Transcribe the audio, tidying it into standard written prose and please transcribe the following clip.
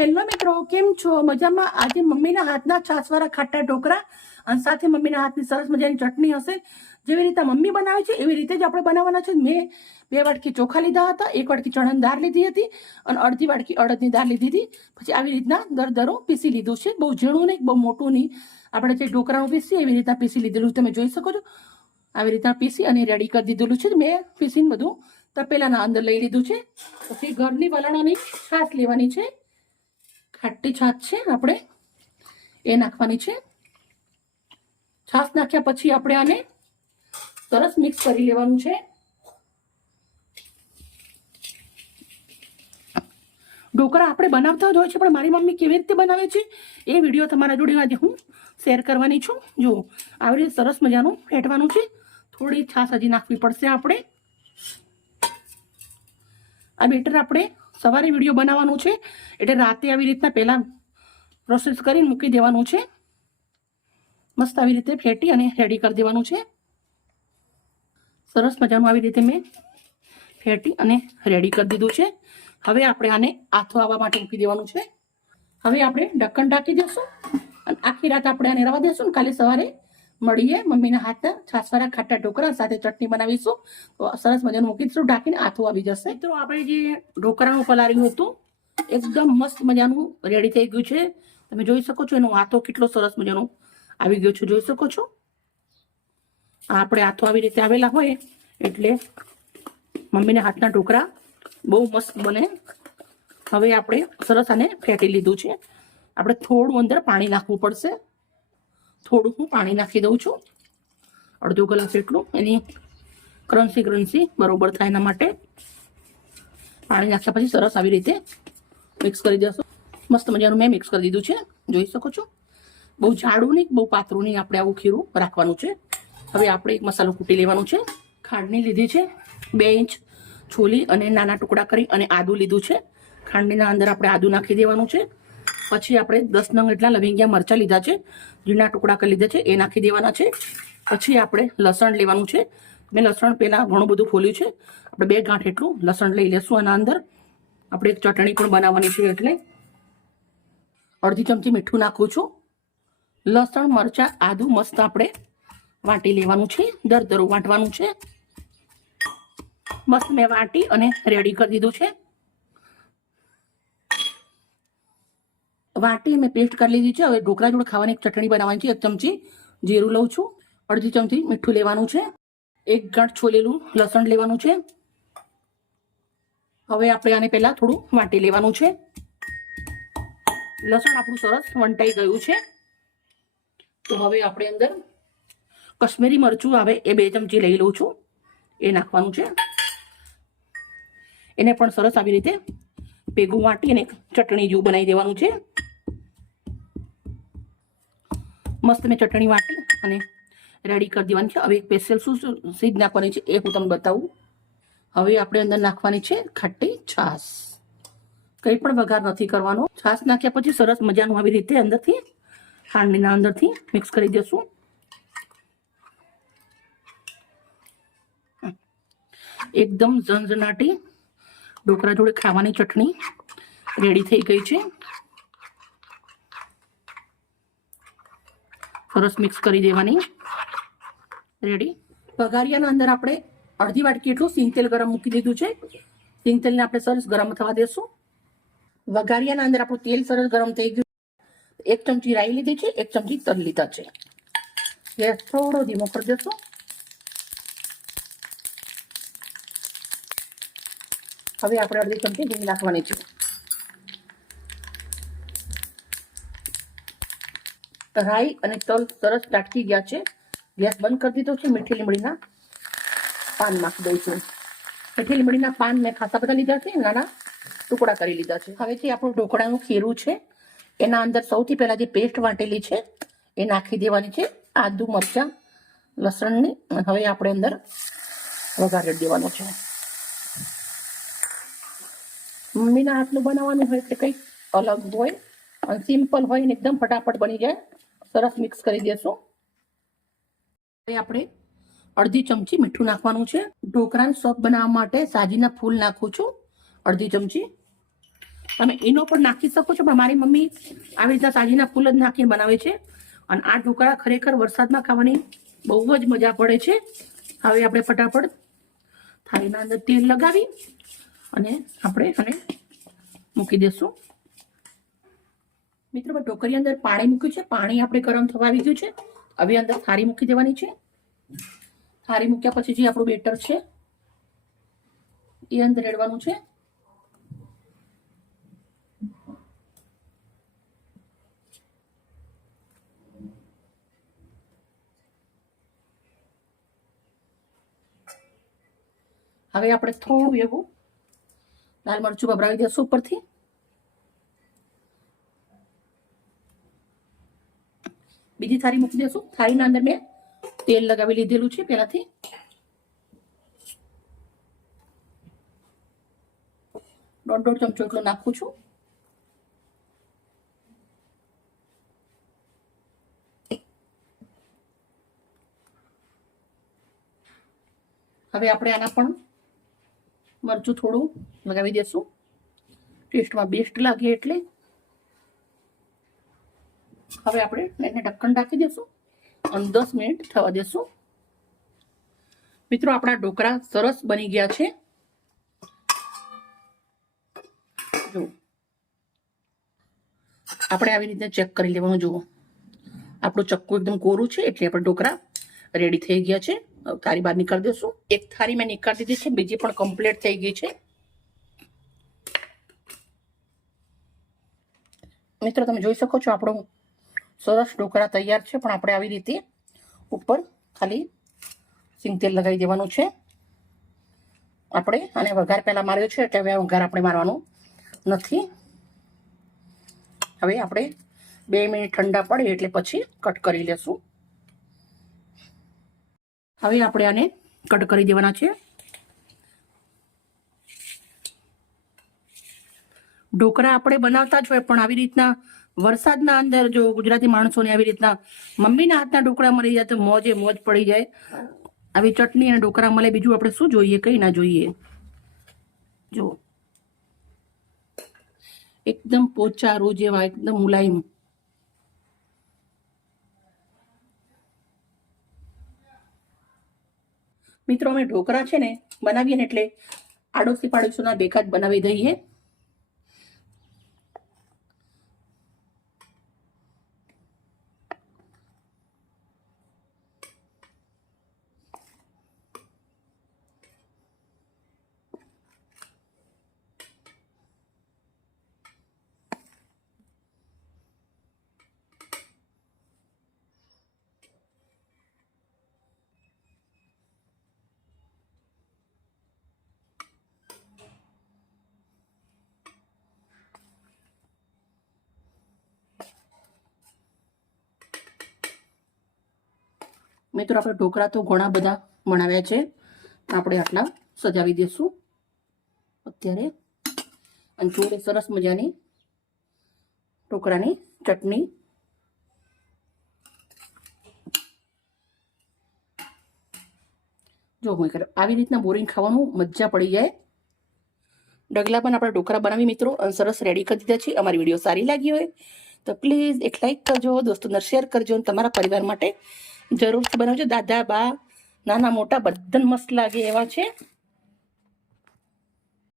Hello મિત્રો, કેમ છો? મજામાં? આજે મમ્મીના હાથના છાસવાળા ખાટા ઢોકળા અને સાથે મમ્મીના હાથની સરસ મજાની ચટણી હશે. જેવી રીતે મમ્મી બનાવે છે એવી રીતે જ આપણે બનાવવાના છે. મેં 2 વાટકી ચોખા લીધા હતા, 1 વાટકી ચણાની દાળ લીધી હતી અને અડધી વાટકી અડદની દાળ લીધી હતી. પછી આવી રીતના દરદરો પીસી લીધું છે. બહુ ઝીણું નહીં, બહુ મોટું નહીં. આપણે જે ઢોકળાનું પીસીએ એવી રીતના પીસી લીધેલું તમે જોઈ શકો છો. આવી રીતના પીસી અને રેડી કરી દીધેલું છે. મેં પીસીને બધું તપેલાના અંદર લઈ લીધું છે. પછી ઘરની વલણોની છાશ લેવાની છે. ખાટી છાશ છે, આપણે એ નાખવાની છે. છાશ નાખ્યા પછી આપણે આને સરસ મિક્સ કરી લેવાનું છે. ઢોકળા આપણે બનાવતા જ હોય છે, પણ મારી મમ્મી કેવી રીતે બનાવે છે એ વિડીયો તમારા જોડે આજે હું શેર કરવાની છું. જુઓ, આવી રીતે સરસ મજાનું ફેટવાનું છે. થોડી છાશ હજી નાખવી પડશે આપણે. આ બેટર આપણે સવારે વિડીયો બનાવવાનું છે, એટલે રાતે આવી રીતના પહેલાં પ્રોસેસ કરીને મૂકી દેવાનું છે. મસ્ત આવી રીતે ફેટી અને રેડી કરી દેવાનું છે. સરસ મજાનું આવી રીતે મેં ફેટી અને રેડી કરી દીધું છે. હવે આપણે આને આથો આવવા માટે મૂકી દેવાનું છે. હવે આપણે ઢક્કણ ઢાંકી દઈશું અને આખી રાત આપણે આને રવા દઈશું. કાલે સવારે મળીએ મમ્મીના હાથના છાસવાળા ખાટા ઢોકળા સાથે ચટણી બનાવીશું. તો સરસ મજાનું મૂકી દઈશું, ઢાંકીને આથું આવી જશે. તો આપણે જે ઢોકળાનું પલાળ્યું હતું એકદમ મસ્ત મજાનું રેડી થઈ ગયું છે. તમે જોઈ શકો છો એનો આથો કેટલો સરસ મજાનો આવી ગયો છે, જોઈ શકો છો. આપણે આથો આવી રીતે આવેલા હોય એટલે મમ્મીના હાથના ઢોકળા બહુ મસ્ત બને. હવે આપણે સરસ આને ફેટી લીધું છે. આપણે થોડું અંદર પાણી નાખવું પડશે. થોડું હું પાણી નાખી દઉં છું, અડધો ગ્લાસ એટલું. એની ક્રન્સી બરોબર થાય એના માટે પાણી નાખ્યા પછી સરસ આવી રીતે મિક્સ કરી દેશું. મસ્ત મજાનું મેં મિક્સ કરી દીધું છે, જોઈ શકો છો. બહુ જાડું નહીં, બહુ પાતળું નહીં, આપણે આવું ખીરું રાખવાનું છે. હવે આપણે એક મસાલો કૂટી લેવાનું છે. ખાંડની લીધી છે 2 ઇંચ છોલી અને નાના ટુકડા કરી અને આદું લીધું છે. ખાંડનીના અંદર આપણે આદું નાખી દેવાનું છે. પછી આપણે 10 નંગ એટલા લવિંગિયા મરચાં લીધા છે, ઝીણા ટુકડા કરી લીધા છે, એ નાખી દેવાના છે. પછી આપણે લસણ લેવાનું છે. મેં લસણ પહેલાં ઘણું બધું ફોલ્યું છે. આપણે 2 ગાંઠ એટલું લસણ લઈ લેશું. આના અંદર આપણે એક ચટણી પણ બનાવવાની છે, એટલે અડધી ચમચી મીઠું નાખું છું. લસણ મરચાં આદું મસ્ત આપણે વાટી લેવાનું છે, દરદરું વાટવાનું છે. મસ્ત મેં વાટી અને રેડી કરી દીધું છે. વાટી મેં પેસ્ટ કરી લીધી છે. હવે ઢોકળા જોડે ખાવાની એક ચટણી બનાવવાની છે. 1 ચમચી જીરું લઉં છું, અડધી ચમચી મીઠું લેવાનું છે, 1 ગાંઠ છોલેલું લસણ લેવાનું છે. હવે આપણે આને પહેલા થોડું વાટી લેવાનું છે. લસણ આપણું સરસ વંટાઈ ગયું છે. તો હવે આપણે અંદર કશ્મીરી મરચું આવે એ 2 ચમચી લઈ લઉં છું, એ નાખવાનું છે. એને પણ સરસ આવી રીતે ભેગું વાટી અને ચટણી જેવું બનાવી દેવાનું છે. મસ્ત મેં ચટણી વાટી અને રેડી કરી દેવાની છે. હવે એક સ્પેશિયલ શું સીધ નાખવાની છે એ હું તમને બતાવું. હવે આપણે અંદર નાખવાની છે ખાટી છાશ. કંઈ પણ વઘાર નથી કરવાનો. છાશ નાખ્યા પછી સરસ મજાનું આવી રીતે અંદરથી ખાંડના અંદરથી મિક્સ કરી દેશું. એકદમ ઝણઝણાટી ઢોકળા જોડે ખાવાની ચટણી રેડી થઈ ગઈ છે. સરસ મિક્સ કરી દેવાની. રેડી. વઘારિયાના અંદર આપણે અડધી વાટકી એટલું સિંગ તેલ ગરમ મૂકી દીધું છે. સિંગ તેલને આપણે સરસ ગરમ થવા દેશું. વઘારિયાના અંદર આપણું તેલ સરસ ગરમ થઈ ગયું. 1 ચમચી રાઈ લીધી છે, 1 ચમચી તલ લીધા છે. ગેસ થોડો ધીમો કરી દેશું. હવે આપણે અડધી ચમચી ઘી નાખવાની છે. રાઈ અને તલ સરસ ટાટકી ગયા છે. ગેસ બંધ કરી દીધો છે. મીઠી લીમડીના પાન નાખી દઈશું. મીઠી લીમડીના પાન મેં ખાસા બધા લીધા છે, નાના ટુકડા કરી લીધા છે. હવે જે આપણું ઢોકળાનું ખીરું છે એના અંદર સૌથી પહેલા જે પેસ્ટ વાટેલી છે એ નાખી દેવાની છે, આદુ મરચાં લસણની. હવે આપણે અંદર વઘારી દેવાનું છે. મમ્મીના હાથનું બનાવવાનું હોય એટલે કંઈક અલગ હોય અને સિમ્પલ હોય ને એકદમ ફટાફટ બની જાય. સરસ મિક્સ કરી દેશું. હવે આપણે અડધી ચમચી મીઠું નાખવાનું છે. ઢોકળાને સોફ્ટ બનાવવા માટે સાજીના ફૂલ નાખું છું, અડધી ચમચી. તમે એનો પણ નાખી શકો છો, પણ મારી મમ્મી આવી રીતના સાજીના ફૂલ જ નાખીને બનાવે છે. અને આ ઢોકળા ખરેખર વરસાદમાં ખાવાની બહુ જ મજા પડે છે. હવે આપણે ફટાફટ થાળીના અંદર તેલ લગાવી અને આપણે આને મૂકી દઈશું. મિત્રો મેં ઢોકળી અંદર પાણી મૂક્યું છે. પાણી આપણે ગરમ થવા આવી ગયું છે. હવે અંદર થાળી મૂકી દેવાની છે. થાળી મૂક્યા પછી જે આપણું બેટર છે એ અંદર રેડવાનું છે. હવે આપણે થોડું એવું લાલ મરચું ભભરાવી દઈશું ઉપરથી. બીજી થાળી મૂકી દઈશું. થાળીના અંદર મેં તેલ લગાવી લીધેલું છે પહેલાથી. દોઢ ચમચો એટલું નાખું છું. હવે આપણે આના પણ મરચું થોડું લગાવી દઈશું, ટેસ્ટમાં બેસ્ટ લાગે એટલે. હવે આપણે એને ઢક્કણ ઢાંકી દઈશું અને 10 મિનિટ થવા દઈશું. મિત્રો આપણા ઢોકળા સરસ બની ગયા છે. જો આપણે આવી રીતે ચેક કરી લેવાનું. જુઓ આપણું ચક્કુ એકદમ કોરું છે એટલે આપણે ઢોકળા રેડી થઈ ગયા છે. થાળી બહાર નીકાળી દઈશું. એક થાળી મેં નીકાળી દીધી છે, બીજી પણ કમ્પ્લીટ થઈ ગઈ છે. મિત્રો તમે જોઈ શકો છો આપણું સરસ ઢોકળા તૈયાર છે. પણ આપણે આવી રીતે ઉપર ખાલી સિંગ તેલ લગાવી દેવાનું છે. આપણે આને વઘાર પહેલા માર્યો છે એટલે હવે વઘાર આપણે મારવાનું નથી. હવે આપણે 2 મિનિટ ઠંડા પડે એટલે પછી કટ કરી લેશું. હવે આપણે આને કટ કરી દેવાના છે. ઢોકળા આપણે બનાવતા જ હોય, પણ આવી રીતના વરસાદના અંદર જો ગુજરાતી માણસોને આવી રીતના મમ્મીના હાથના ઢોકળા મળી જાય તો મોજે મોજ પડી જાય. આવી ચટણી અને ઢોકળા મળે, બીજું આપણે શું જોઈએ? કંઈ ના જોઈએ. જો એકદમ પોચા રૂ જેવા, એકદમ મુલાયમ. મિત્રો અમે ઢોકળા છે ને બનાવીએ ને એટલે આડોશી પાડોશીના ભેગા જ બનાવી દઈએ. મિત્રો આપણે ઢોકળા તો ઘણા બધા બનાવ્યા છે, આપણે આટલા સજાવી દઈશું અત્યારે. અને જોડે સરસ મજાની ઢોકળાની ચટણી. જો હું આવી રીતના બોરિંગ ખાવાનું મજા પડી જાય. ડગલા પણ આપણે ઢોકળા બનાવી મિત્રો સરસ રેડી કરી દીધા છે. અમારી વિડીયો સારી લાગી હોય તો પ્લીઝ એક લાઈક કરજો, દોસ્તોને શેર કરજો અને તમારા પરિવાર માટે જરૂરથી બનાવજો. દાદા બા નાના મોટા બધાને મસ્ત લાગે એવા છે.